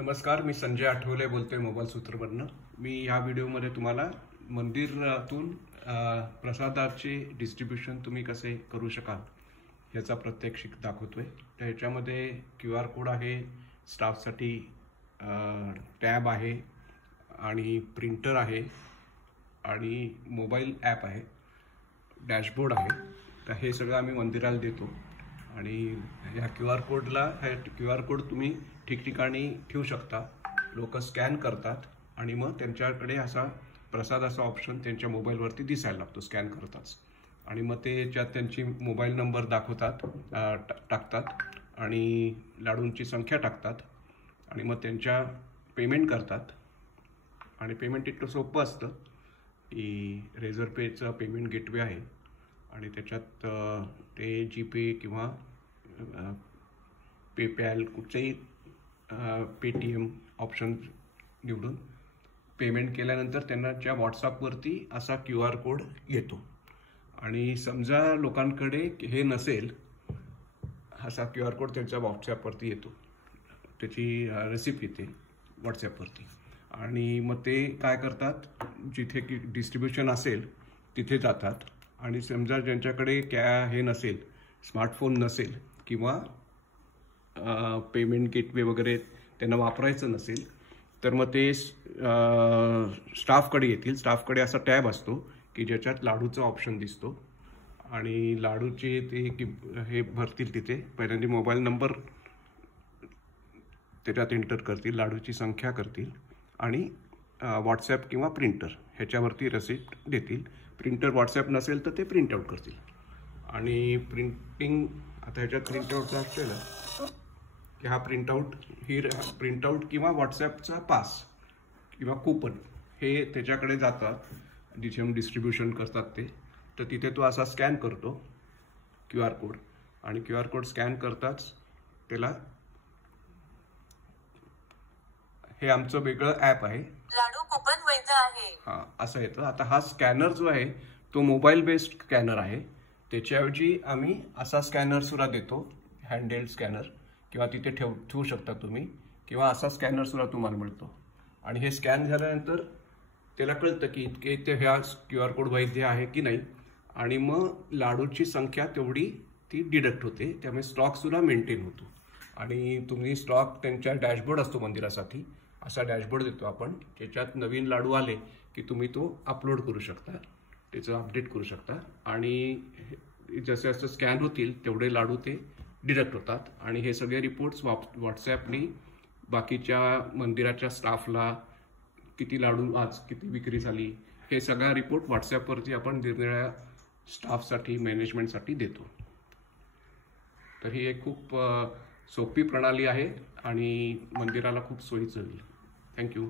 नमस्कार, मी संजय आठवले बोलतोय मोबाईल सूत्रवरनं। मी ह्या व्हिडिओमध्ये तुम्हाला मंदिरातून प्रसादाचे डिस्ट्रीब्युशन तुम्ही कसे करू शकाल याचा प्रात्यक्षिक दाखवतोय। त्याच्यामध्ये QR कोड आहे, स्टाफसाठी टॅब आहे आणि प्रिंटर आहे आणि मोबाईल ॲप आहे, डॅशबोर्ड आहे। तर हे सगळं आम्ही मंदिराला देतो आणि ह्या QR कोड तुम्ही ठिकठिकाणी ठेवू शकता। लोक स्कॅन करतात आणि मग त्यांच्याकडे असा प्रसादाचा ऑप्शन त्यांच्या मोबाईलवरती दिसायला लागतो स्कॅन करताच, आणि मग ते ज्यात त्यांची मोबाईल नंबर टाकतात आणि लाडूंची संख्या टाकतात आणि मग त्यांच्या पेमेंट करतात। आणि पेमेंट इतकं सोपं असतं की रेझर पेचं पेमेंट गेटवे आहे आणि त्याच्यात ते GPay किंवा पेपॅल कुठचंही Paytm ऑप्शन निवडून पेमेंट केल्यानंतर त्यांच्या व्हॉट्सअपवरती असा QR कोड येतो। आणि समजा लोकांकडे हे नसेल, असा QR कोड त्यांच्या व्हॉट्सअपवरती येतो, त्याची रेसिपी येते व्हॉट्सअपवरती, आणि मग ते काय करतात, जिथे की डिस्ट्रीब्युशन असेल तिथे जातात आणि समजा ज्यांच्याकडे हे नसेल, स्मार्टफोन नसेल किंवा पेमेंट गेटवे वगैरे त्यांना वापरायचं नसेल, तर मग ते स्टाफकडे येतील। स्टाफकडे असा टॅब असतो की ज्याच्यात लाडूचा ऑप्शन दिसतो आणि लाडूचे ते हे भरतील, तिथे पहिल्यांदा मोबाईल नंबर त्याच्यात एंटर करतील, लाडूची संख्या करतील आणि व्हॉट्सॲप किंवा प्रिंटर ह्याच्यावरती रसीप्ट देतील। प्रिंटर व्हॉट्सॲप नसेल तर ते प्रिंटआउट करतील आणि प्रिंटिंग आता ह्याच्यात प्रिंटआउटचा असेल की हा प्रिंटआउट किंवा व्हॉट्सॲपचा पास किंवा कूपन हे त्याच्याकडे जातात जिथे डिस्ट्रीब्युशन करतात ते। तर तिथे तो असा स्कॅन करतो QR कोड, आणि QR कोड स्कॅन करताच त्याला हे आमचं वेगळं ॲप आहे, लाडू कूपन वैध आहे हां असं येतं। आता हा स्कॅनर जो आहे तो मोबाईल बेस्ड स्कॅनर आहे, त्याच्याऐवजी आम्ही असा स्कॅनर सुद्धा देतो, हँडहेल्ड स्कॅनर, किंवा तिथे ठेवू शकता तुम्ही, किंवा असा स्कॅनर सुद्धा तुम्हाला मिळतो। आणि हे स्कॅन झाल्यानंतर त्याला कळतं की इतके ते ह्या QR कोड वैध आहे की नाही, आणि मग लाडूची संख्या तेवढी ती डिडक्ट होते, त्यामुळे स्टॉक सुद्धा मेंटेन होतो। आणि तुम्ही स्टॉक त्यांच्या डॅशबोर्ड असतो मंदिरासाठी, असा डॅशबोर्ड देतो आपण, ज्याच्यात नवीन लाडू आले की तुम्ही तो अपलोड करू शकता, त्याचं अपडेट करू शकता, आणि जसे जसे स्कॅन होतील तेवढे लाडू ते डिडक्ट होतात। आणि हे सगळे रिपोर्ट्स व्हॉट्सॲपनी बाकीच्या मंदिराच्या स्टाफला किती लाडू आज किती विक्री झाली हे सगळा रिपोर्ट व्हॉट्सॲपवरती आपण निरनिराळ्या स्टाफसाठी मॅनेजमेंटसाठी देतो। तर ही एक खूप सोपी प्रणाली आहे आणि मंदिराला खूप सोयीचं होईल। थँक्यू।